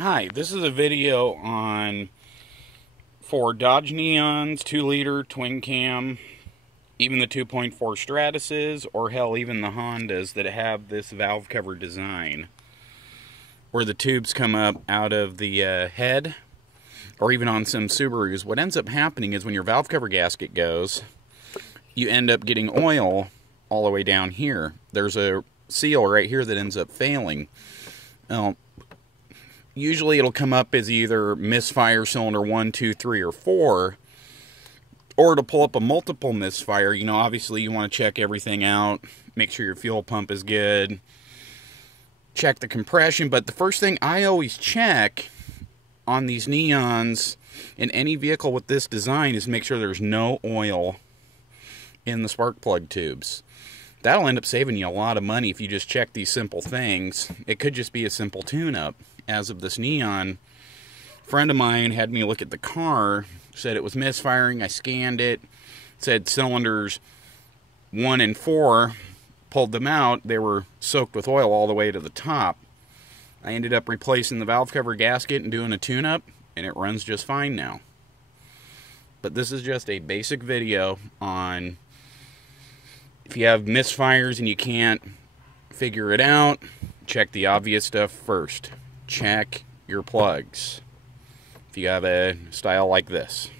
Hi, this is a video for Dodge Neons, 2-liter twin cam, even the 2.4 Stratuses, or hell, even the Hondas that have this valve cover design, where the tubes come up out of the head, or even on some Subarus. What ends up happening is when your valve cover gasket goes, you end up getting oil all the way down here. There's a seal right here that ends up failing. Now, usually it'll come up as either misfire cylinder 1, 2, 3, or 4, or to pull up a multiple misfire. You know, obviously you want to check everything out, make sure your fuel pump is good, check the compression. But the first thing I always check on these Neons in any vehicle with this design is make sure there's no oil in the spark plug tubes. That'll end up saving you a lot of money if you just check these simple things. It could just be a simple tune-up. As of this Neon, a friend of mine had me look at the car, said it was misfiring. I scanned it, said cylinders 1 and 4, pulled them out. They were soaked with oil all the way to the top. I ended up replacing the valve cover gasket and doing a tune-up, and it runs just fine now. But this is just a basic video on if you have misfires and you can't figure it out, check the obvious stuff first. Check your plugs if you have a style like this.